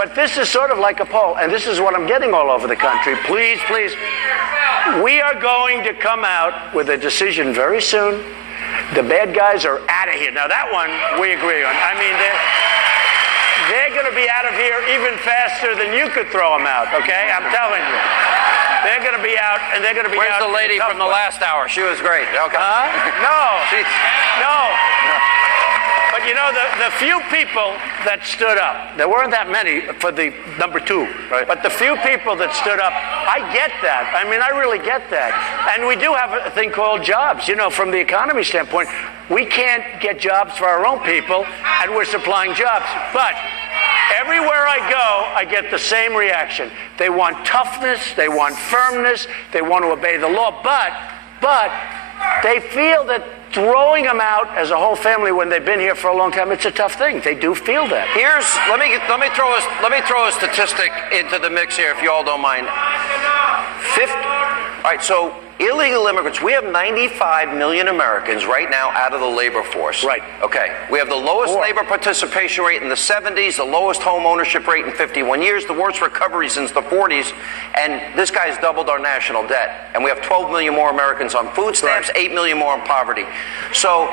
But this is sort of like a poll, and this is what I'm getting all over the country. Please, please, we are going to come out with a decision very soon. The bad guys are out of here. Now, that one we agree on. I mean, they're going to be out of here even faster than you could throw them out, okay? I'm telling you. They're going to be out, and they're going to be Where's out. Where's the lady from the last hour? She was great. Okay. No. No. But you know, the few people that stood up, there weren't that many for the number 2, right. But the few people that stood up, I get that. I mean, I really get that. And we do have a thing called jobs. You know, from the economy standpoint, we can't get jobs for our own people, and we're supplying jobs. But everywhere I go, I get the same reaction. They want toughness, they want firmness, they want to obey the law, but they feel that throwing them out as a whole family when they've been here for a long time, it's a tough thing. They do feel that. Let me throw a statistic into the mix here, if you all don't mind. All right, so illegal immigrants, we have 95 million Americans right now out of the labor force. Right. Okay. We have the lowest labor participation rate in the 70s, the lowest home ownership rate in 51 years, the worst recovery since the 40s, and this guy's doubled our national debt. And we have 12 million more Americans on food stamps, right. 8 million more in poverty. So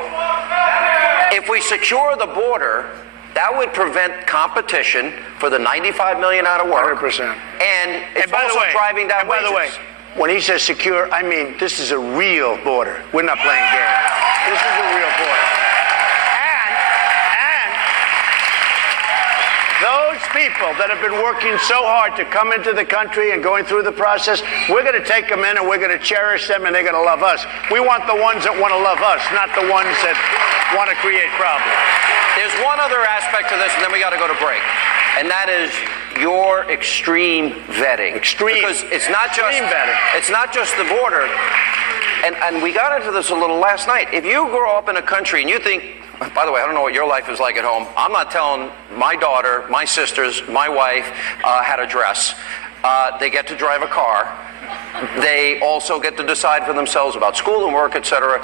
if we secure the border, that would prevent competition for the 95 million out of work. 100%. And it's also driving down wages. By the way, when he says secure, I mean this is a real border. We're not playing games. This is a real border. And those people that have been working so hard to come into the country and going through the process, we're going to take them in and we're going to cherish them and they're going to love us. We want the ones that want to love us, not the ones that want to create problems. There's one other aspect to this, and then we got to go to break, and that is your extreme vetting. Extreme. Because it's not just vetting. It's not just the border. And we got into this a little last night. If you grow up in a country and you think, by the way, I don't know what your life is like at home. I'm not telling my daughter, my sisters, my wife how to dress. They get to drive a car. They also get to decide for themselves about school and work, etc.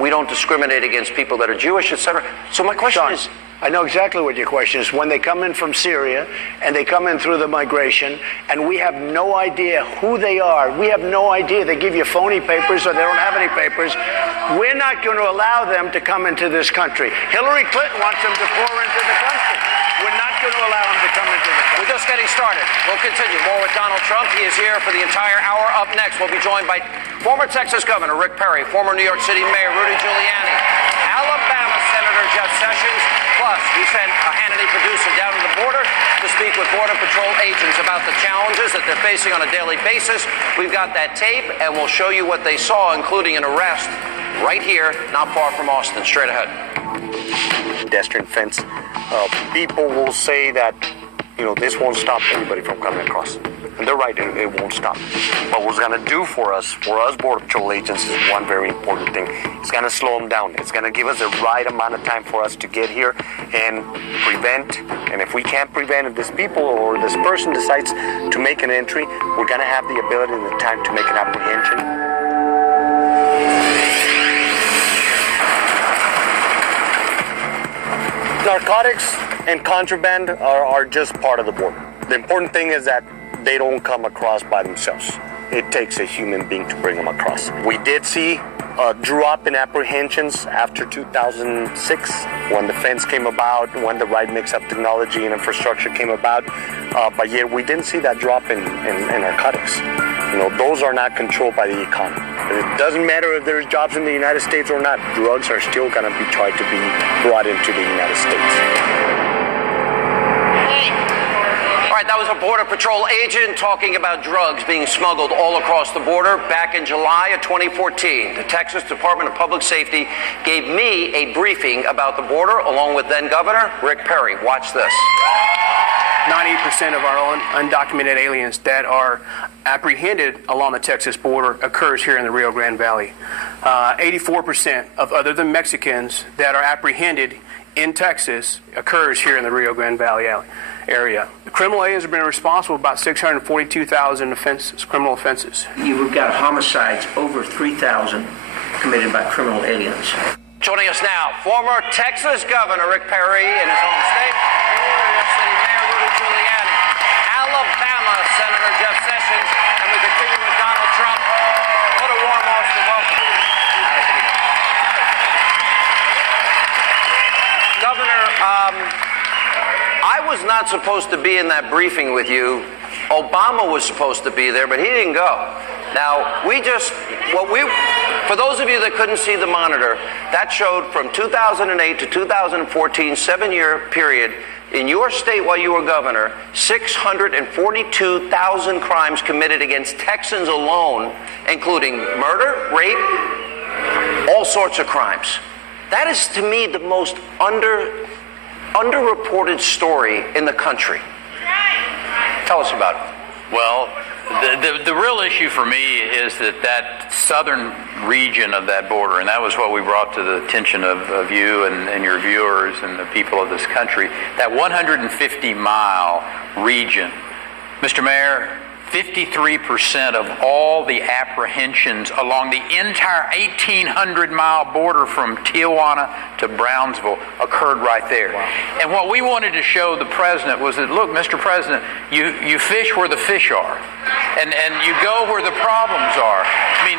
We don't discriminate against people that are Jewish, etc. So my question is, I know exactly what your question is. When they come in from Syria and they come in through the migration and we have no idea who they are, we have no idea. They give you phony papers or they don't have any papers. We're not going to allow them to come into this country. Hillary Clinton wants them to pour into the country. We're not going to allow them to come into the country. We're just getting started. We'll continue. More with Donald Trump. He is here for the entire hour. Up next, we'll be joined by former Texas Governor Rick Perry, former New York City Mayor Rudy Giuliani, Alabama Senator Jeff Sessions. Plus, we sent a Hannity producer down to the border to speak with Border Patrol agents about the challenges that they're facing on a daily basis. We've got that tape, and we'll show you what they saw, including an arrest right here, not far from Austin. Straight ahead. Pedestrian fence. People will say that, this won't stop anybody from coming across. And they're right, it won't stop. But what's going to do for us Border Patrol agents, is one very important thing. It's going to slow them down. It's going to give us the right amount of time for us to get here and prevent. And if we can't prevent, if this people or this person decides to make an entry, we're going to have the ability and the time to make an apprehension. Narcotics and contraband are just part of the border. The important thing is that they don't come across by themselves. It takes a human being to bring them across. We did see a drop in apprehensions after 2006 when the fence came about, when the right mix of technology and infrastructure came about, but yet we didn't see that drop in narcotics. Those are not controlled by the economy. It doesn't matter if there's jobs in the United States or not, drugs are still going to be tried to be brought into the United States. All right, that was a Border Patrol agent talking about drugs being smuggled all across the border. Back in July of 2014, the Texas Department of Public Safety gave me a briefing about the border, along with then Governor Rick Perry. Watch this. 90% of our undocumented aliens that are apprehended along the Texas border occurs here in the Rio Grande Valley. 84% of other than Mexicans that are apprehended in Texas occurs here in the Rio Grande Valley area. The criminal aliens have been responsible for about 642,000 criminal offenses. You've got homicides over 3,000 committed by criminal aliens. Joining us now, former Texas Governor Rick Perry in his home state, New York City Mayor Rudy Giuliani. was not supposed to be in that briefing with you. Obama was supposed to be there, but he didn't go. Now, for those of you that couldn't see the monitor, that showed from 2008 to 2014, 7-year period, in your state while you were governor, 642,000 crimes committed against Texans alone, including murder, rape, all sorts of crimes. That is, to me, the most underreported story in the country. Tell us about it. Well, the real issue for me is that southern region of that border, and that was what we brought to the attention of you and your viewers and the people of this country, that 150-mile region. Mr. Mayor, 53% of all the apprehensions along the entire 1,800-mile border from Tijuana to Brownsville occurred right there. Wow. And what we wanted to show the president was that, look, Mr. President, you fish where the fish are. And you go where the problems are. I mean,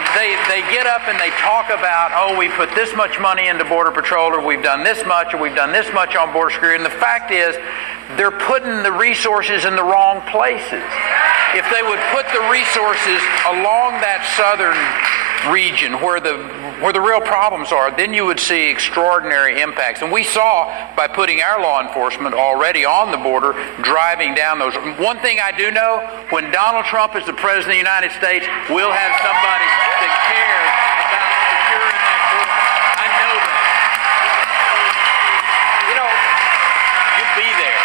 they get up and they talk about, oh, we put this much money into Border Patrol, or we've done this much, or we've done this much on border security. And the fact is, they're putting the resources in the wrong places. If they would put the resources along that southern region where the real problems are, then you would see extraordinary impacts. And we saw by putting our law enforcement already on the border, driving down those. One thing I do know, when Donald Trump is the President of the United States, we'll have somebody that cares about securing that border. I know that. You know, You'll be there.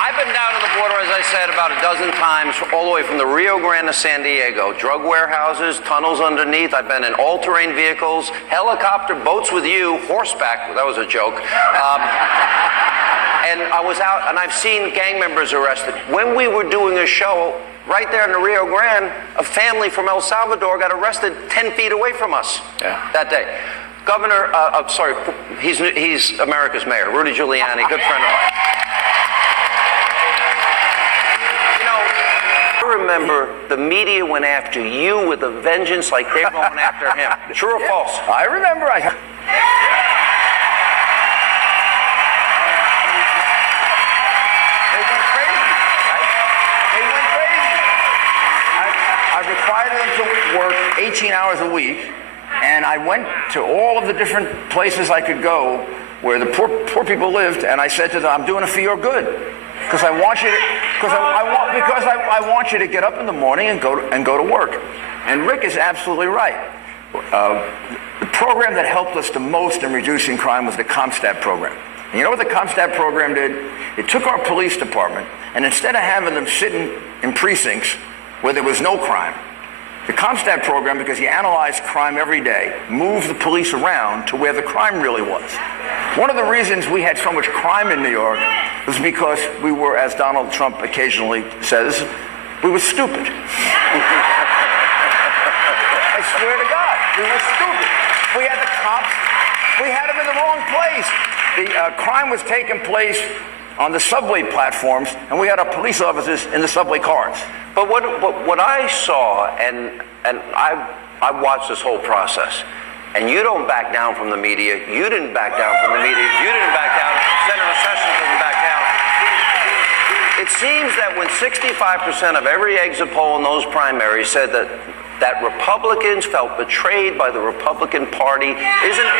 I've been down to the border, as I said, about a dozen times, all the way from the Rio Grande to San Diego. Drug warehouses, tunnels underneath. I've been in all-terrain vehicles, helicopter, boats with you, horseback. That was a joke. And I was out, and I've seen gang members arrested. When we were doing a show right there in the Rio Grande, a family from El Salvador got arrested 10 feet away from us that day. Governor, he's America's mayor, Rudy Giuliani, good friend of mine. I remember the media went after you with a vengeance like they're going after him. True or false? I remember. They went crazy. They went crazy. I required them to work 18 hours a week, and I went to all of the different places I could go where the poor people lived, and I said to them, I'm doing it for your good. Because I want you to get up in the morning and go to work. And Rick is absolutely right. The program that helped us the most in reducing crime was the CompStat program. And you know what the CompStat program did? It took our police department, and instead of having them sitting in precincts where there was no crime, the CompStat program, because you analyzed crime every day, moved the police around to where the crime really was. One of the reasons we had so much crime in New York was because we were, as Donald Trump occasionally says, we were stupid. I swear to God, we were stupid. We had the cops, we had them in the wrong place. The crime was taking place on the subway platforms, and we had our police officers in the subway cars. But what I saw, and I watched this whole process, and you don't back down from the media. You didn't back down from the media. You didn't back down. Senator Sessions didn't back down. It seems that when 65% of every exit poll in those primaries said that Republicans felt betrayed by the Republican Party, isn't